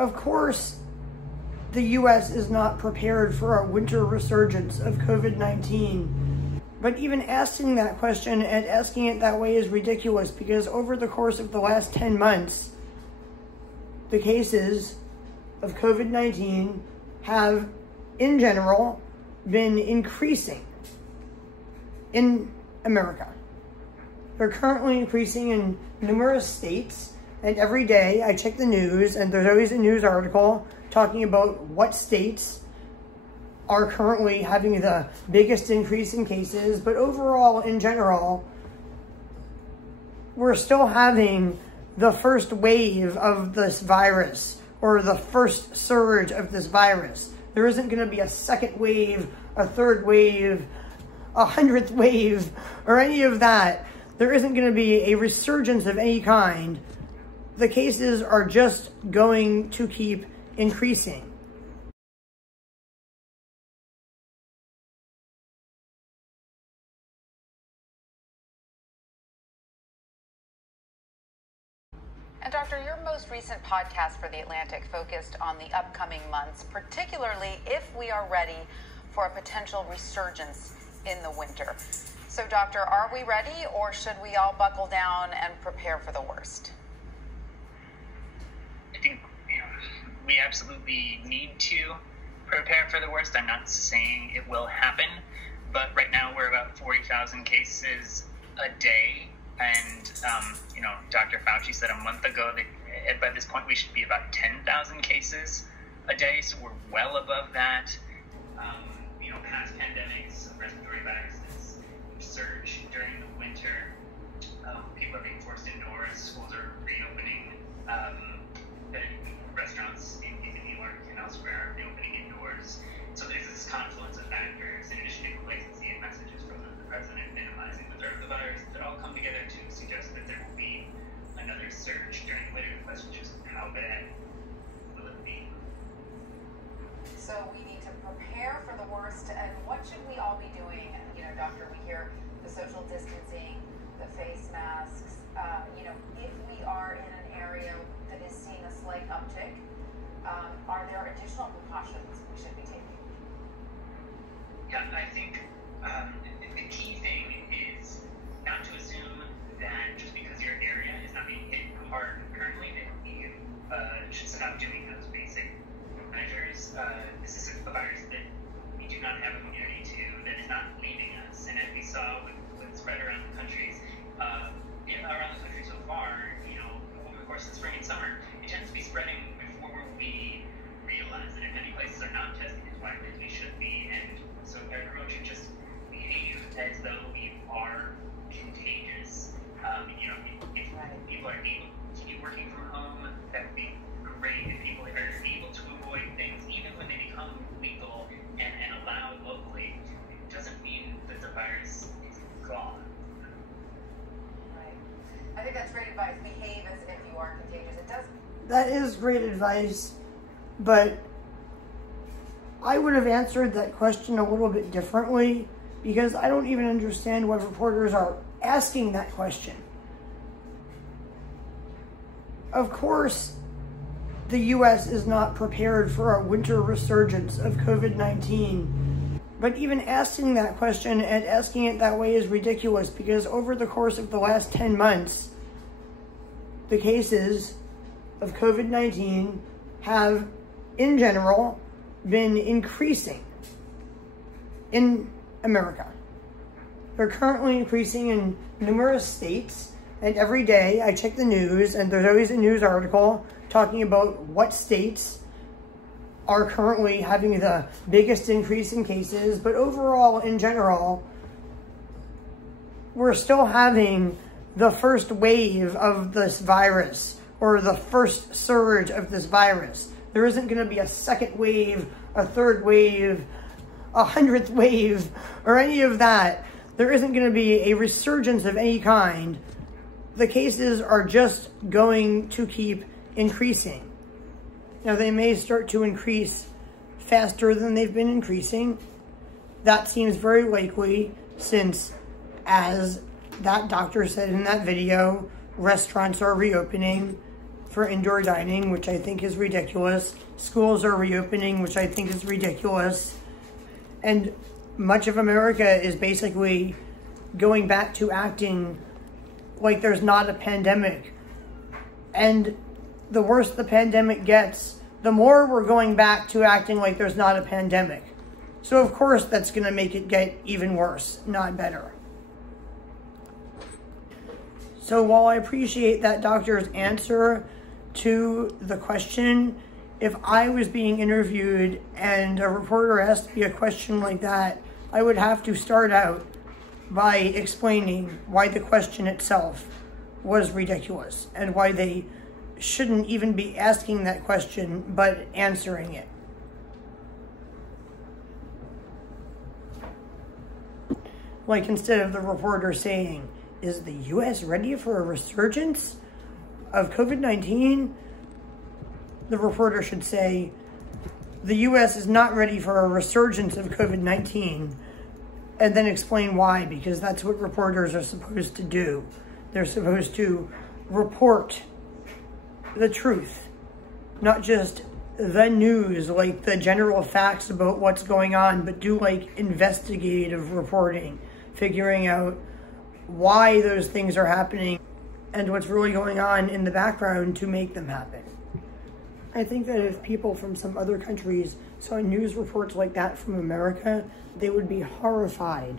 Of course, the U.S. is not prepared for a winter resurgence of COVID-19. But even asking that question and asking it that way is ridiculous, because over the course of the last 10 months, the cases of COVID-19 have, in general, been increasing in America. They're currently increasing in numerous states, and every day I check the news and there's always a news article talking about what states are currently having the biggest increase in cases. But overall, in general, we're still having the first wave of this virus, or the first surge of this virus. There isn't going to be a second wave, a third wave, a 100th wave, or any of that. There isn't going to be a resurgence of any kind. The cases are just going to keep increasing. And Doctor, your most recent podcast for The Atlantic focused on the upcoming months, particularly if we are ready for a potential resurgence in the winter. So Doctor, are we ready, or should we all buckle down and prepare for the worst? I think we absolutely need to prepare for the worst. I'm not saying it will happen, but right now we're about 40,000 cases a day. And, Dr. Fauci said a month ago that by this point we should be about 10,000 cases a day. So we're well above that. Past pandemics, respiratory viruses surge during the winter. People are being forced indoors. Schools are reopening. Restaurants in New York and elsewhere are reopening indoors. So there's this confluence of factors, in addition to complacency and messages from the president minimizing the threat of the virus, that all come together to suggest that there will be another surge during the winter. The question is just how bad will it be? So we need to prepare for the worst, and what should we all be doing? Doctor, we hear the social distancing, the face masks. If we are in an area that is seeing a slight uptick, are there additional precautions we should be taking? Yeah, I think the key thing is not to assume that just because your area is not being hit hard currently, that you should stop doing those basic measures. This is a virus that we do not have immunity to, that is not leaving us. And as we saw with spread around the country so far, over the course of spring and summer, it tends to be spreading before we realize it. If any places are not testing as widely as we should be, and so everyone should just behave as though we are contagious. If people are able to continue working from home, that would be great. If people are able to avoid things, even when they become legal and allowed locally, it doesn't mean that the virus is gone. Right. I think that's great advice. Behave as if you are contagious. It does. That is great advice, but I would have answered that question a little bit differently, because I don't even understand why reporters are asking that question. Of course, the U.S. is not prepared for a winter resurgence of COVID-19. But even asking that question and asking it that way is ridiculous, because over the course of the last 10 months, the cases of COVID-19 have, in general, been increasing in America. They're currently increasing in numerous states, and every day I check the news and there's always a news article talking about what states are currently having the biggest increase in cases. But overall, in general, we're still having the first wave of this virus, or the first surge of this virus. There isn't going to be a second wave, a third wave, a 100th wave, or any of that. There isn't going to be a resurgence of any kind. The cases are just going to keep increasing. Now, they may start to increase faster than they've been increasing. That seems very likely, since, as that doctor said in that video, restaurants are reopening, for indoor dining, which I think is ridiculous. Schools are reopening, which I think is ridiculous. And much of America is basically going back to acting like there's not a pandemic. And the worse the pandemic gets, the more we're going back to acting like there's not a pandemic. So of course that's going to make it get even worse, not better. So while I appreciate that doctor's answer to the question, if I was being interviewed and a reporter asked me a question like that, I would have to start out by explaining why the question itself was ridiculous and why they shouldn't even be asking that question but answering it. Like, instead of the reporter saying, "Is the U.S. ready for a resurgence of COVID-19? The reporter should say, "The U.S. is not ready for a resurgence of COVID-19, and then explain why, because that's what reporters are supposed to do. They're supposed to report the truth, not just the news, like the general facts about what's going on, but do like investigative reporting, figuring out why those things are happening and what's really going on in the background to make them happen." I think that if people from some other countries saw news reports like that from America, they would be horrified.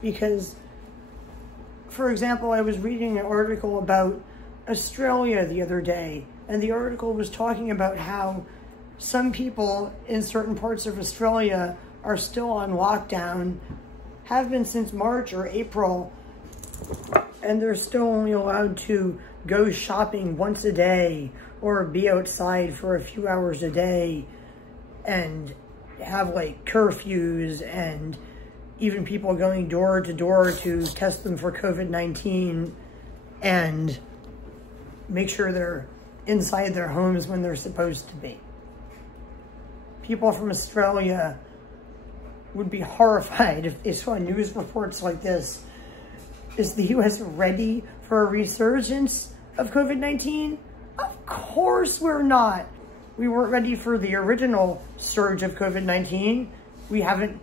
Because, for example, I was reading an article about Australia the other day, and the article was talking about how some people in certain parts of Australia are still on lockdown, have been since March or April, and they're still only allowed to go shopping once a day or be outside for a few hours a day, and have like curfews, and even people going door to door to test them for COVID-19 and make sure they're inside their homes when they're supposed to be. People from Australia would be horrified if they saw news reports like this. Is the U.S. ready for a resurgence of COVID-19? Of course we're not. We weren't ready for the original surge of COVID-19. We haven't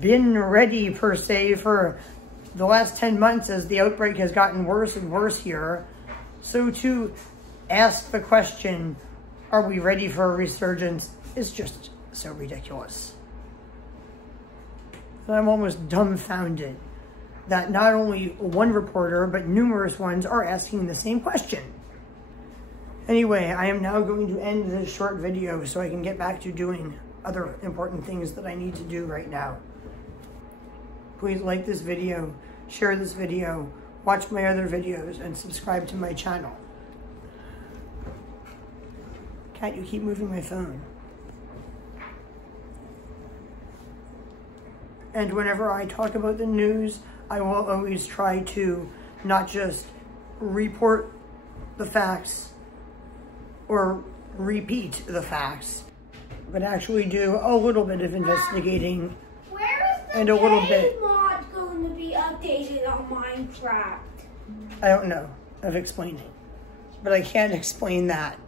been ready per se for the last 10 months as the outbreak has gotten worse and worse here. So to ask the question, are we ready for a resurgence, is just so ridiculous. And I'm almost dumbfounded that not only one reporter, but numerous ones are asking the same question. Anyway, I am now going to end this short video so I can get back to doing other important things that I need to do right now. Please like this video, share this video, watch my other videos, and subscribe to my channel. Cat, you keep moving my phone. And whenever I talk about the news, I will always try to not just report the facts or repeat the facts, but actually do a little bit of investigating. Where is the and a little bit mod going to be updated on Minecraft? I don't know of explaining, but I can't explain that.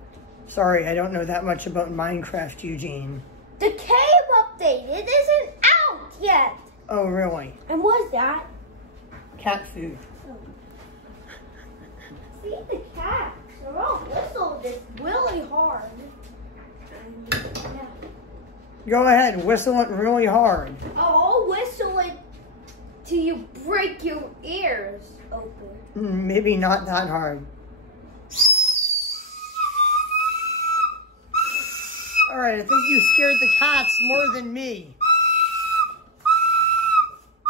Sorry, I don't know that much about Minecraft, Eugene. The cave update, it isn't out yet. Oh, really? And what's that? Cat food. Oh. See the cats, they're all whistle this really hard. Yeah. Go ahead, whistle it really hard. I'll whistle it till you break your ears open. Maybe not that hard. All right, I think you scared the cats more than me.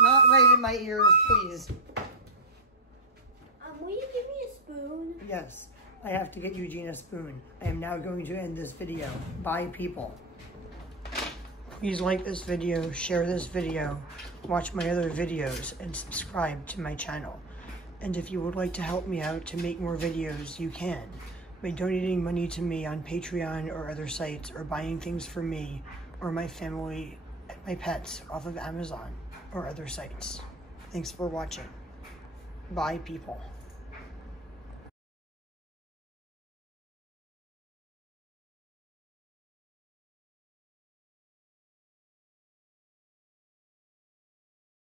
Not right in my ears, please. Will you give me a spoon? Yes, I have to get Eugene a spoon. I am now going to end this video. Bye, people. Please like this video, share this video, watch my other videos, and subscribe to my channel. And if you would like to help me out to make more videos, you can, by donating money to me on Patreon or other sites, or buying things for me or my family and my pets off of Amazon or other sites. Thanks for watching. Bye, people.